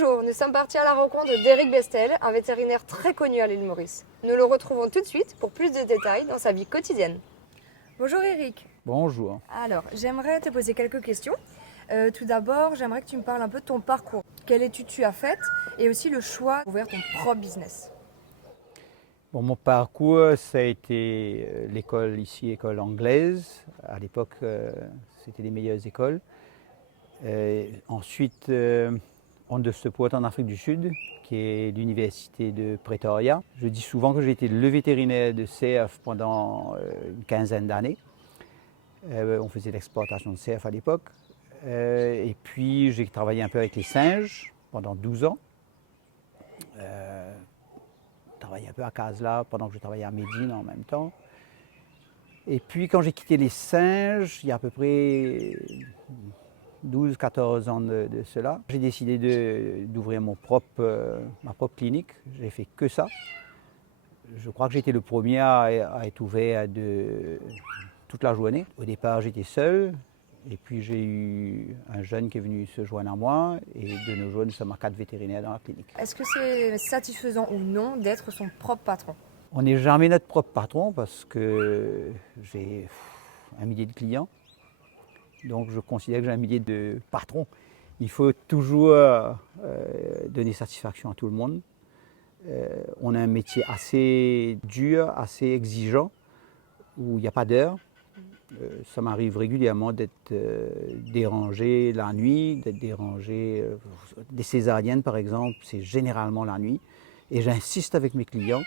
Bonjour, nous sommes partis à la rencontre d'Éric Bestel, un vétérinaire très connu à l'île Maurice. Nous le retrouvons tout de suite pour plus de détails dans sa vie quotidienne. Bonjour Éric. Bonjour. Alors, j'aimerais te poser quelques questions. Tout d'abord, j'aimerais que tu me parles un peu de ton parcours. Quelle étude tu as faite et aussi le choix d'ouvrir ton propre business. Bon, mon parcours, ça a été l'école ici, école anglaise. À l'époque, c'était les meilleures écoles. Ensuite, Onderstepoort en Afrique du Sud, qui est l'université de Pretoria. Je dis souvent que j'ai été le vétérinaire de cerf pendant une quinzaine d'années. On faisait l'exportation de cerf à l'époque. Et puis, j'ai travaillé un peu avec les singes pendant 12 ans. Travaillé un peu à Casla pendant que je travaillais à Médine en même temps. Et puis quand j'ai quitté les singes, il y a à peu près 12-14 ans de cela, j'ai décidé d'ouvrir ma propre clinique. J'ai fait que ça. Je crois que j'étais le premier à être ouvert toute la journée. Au départ, j'étais seul. Et puis j'ai eu un jeune qui est venu se joindre à moi et de nos jours, nous sommes à 4 vétérinaires dans la clinique. Est-ce que c'est satisfaisant ou non d'être son propre patron? On n'est jamais notre propre patron parce que j'ai 1 millier de clients. Donc je considère que j'ai 1 millier de patrons. Il faut toujours donner satisfaction à tout le monde. On a un métier assez dur, assez exigeant, où il n'y a pas d'heure. Ça m'arrive régulièrement d'être dérangé la nuit, d'être dérangé des césariennes par exemple, c'est généralement la nuit. Et j'insiste avec mes clients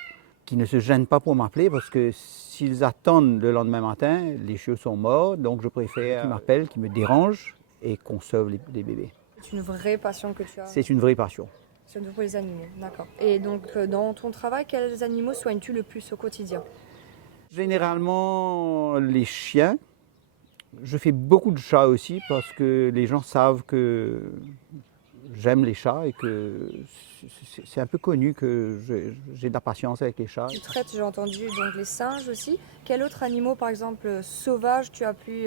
qui ne se gênent pas pour m'appeler parce que s'ils attendent le lendemain matin, les chiots sont morts, donc je préfère qu'ils m'appellent, qu'ils me dérangent et qu'on sauve les bébés. C'est une vraie passion que tu as? C'est une vraie passion. Surtout pour les animaux, d'accord. Et donc dans ton travail, quels animaux soignes-tu le plus au quotidien? Généralement, les chiens. Je fais beaucoup de chats aussi parce que les gens savent que j'aime les chats et que c'est un peu connu que j'ai de la patience avec les chats. Tu traites, j'ai entendu, donc les singes aussi. Quel autre animal, par exemple, sauvage, tu as pu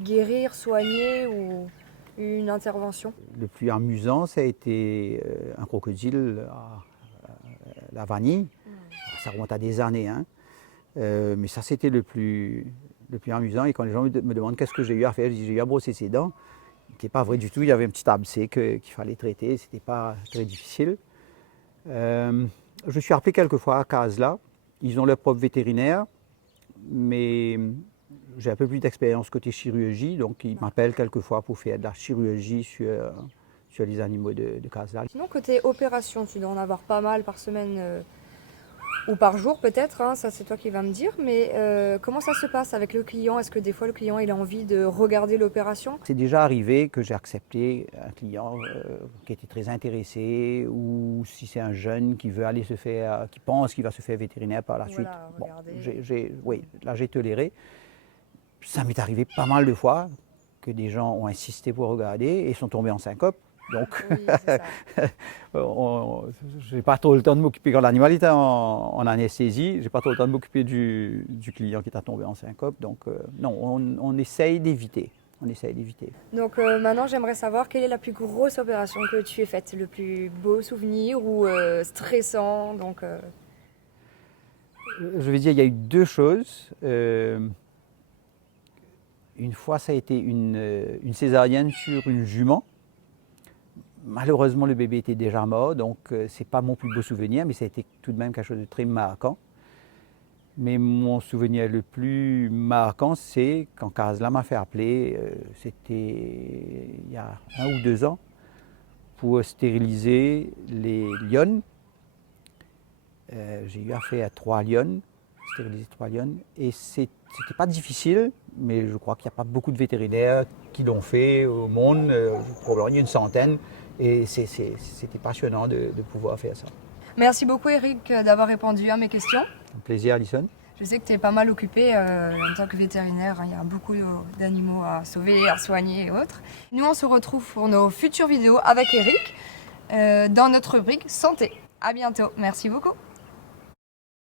guérir, soigner ou une intervention? Le plus amusant, ça a été un crocodile à la vanille. Ça remonte à des années, hein. Mais ça, c'était le plus amusant. Et quand les gens me demandent qu'est-ce que j'ai eu à faire, je dis j'ai eu à brosser ses dents. Ce n'était pas vrai du tout. Il y avait un petit abcès qu'il fallait traiter. Ce n'était pas très difficile. Je suis appelé quelquefois à Casla. Ils ont leur propre vétérinaire, mais j'ai un peu plus d'expérience côté chirurgie. Donc, ils m'appellent quelquefois pour faire de la chirurgie sur les animaux de Casla. Sinon, côté opération, tu dois en avoir pas mal par semaine ou par jour peut-être, hein, ça c'est toi qui vas me dire, mais comment ça se passe avec le client? Est-ce que des fois le client il a envie de regarder l'opération? C'est déjà arrivé que j'ai accepté un client qui était très intéressé ou si c'est un jeune qui veut aller qui pense qu'il va se faire vétérinaire par la suite. Bon, oui, là j'ai toléré. Ça m'est arrivé pas mal de fois que des gens ont insisté pour regarder et sont tombés en syncope. Donc, oui, je n'ai pas trop le temps de m'occuper quand l'animal était en anesthésie. Je n'ai pas trop le temps de m'occuper du client qui est tombé en syncope. Donc, non, on essaye d'éviter. On essaye d'éviter. Donc, maintenant, j'aimerais savoir quelle est la plus grosse opération que tu aies faite, le plus beau souvenir ou stressant. Donc, je vais dire, il y a eu 2 choses. Une fois, ça a été une césarienne sur une jument. Malheureusement, le bébé était déjà mort, donc ce n'est pas mon plus beau souvenir, mais ça a été tout de même quelque chose de très marquant. Mais mon souvenir le plus marquant, c'est quand Casla m'a fait appeler, c'était il y a 1 ou 2 ans, pour stériliser les lionnes. J'ai eu affaire à 3 lionnes, stériliser 3 lionnes, et c'était pas difficile, mais je crois qu'il n'y a pas beaucoup de vétérinaires qui l'ont fait au monde, probablement il y a une centaine. Et c'était passionnant de pouvoir faire ça. Merci beaucoup Eric d'avoir répondu à mes questions. Un plaisir Alison. Je sais que tu es pas mal occupé en tant que vétérinaire, il y a beaucoup d'animaux à sauver, à soigner et autres. Nous on se retrouve pour nos futures vidéos avec Eric dans notre rubrique santé. À bientôt, merci beaucoup.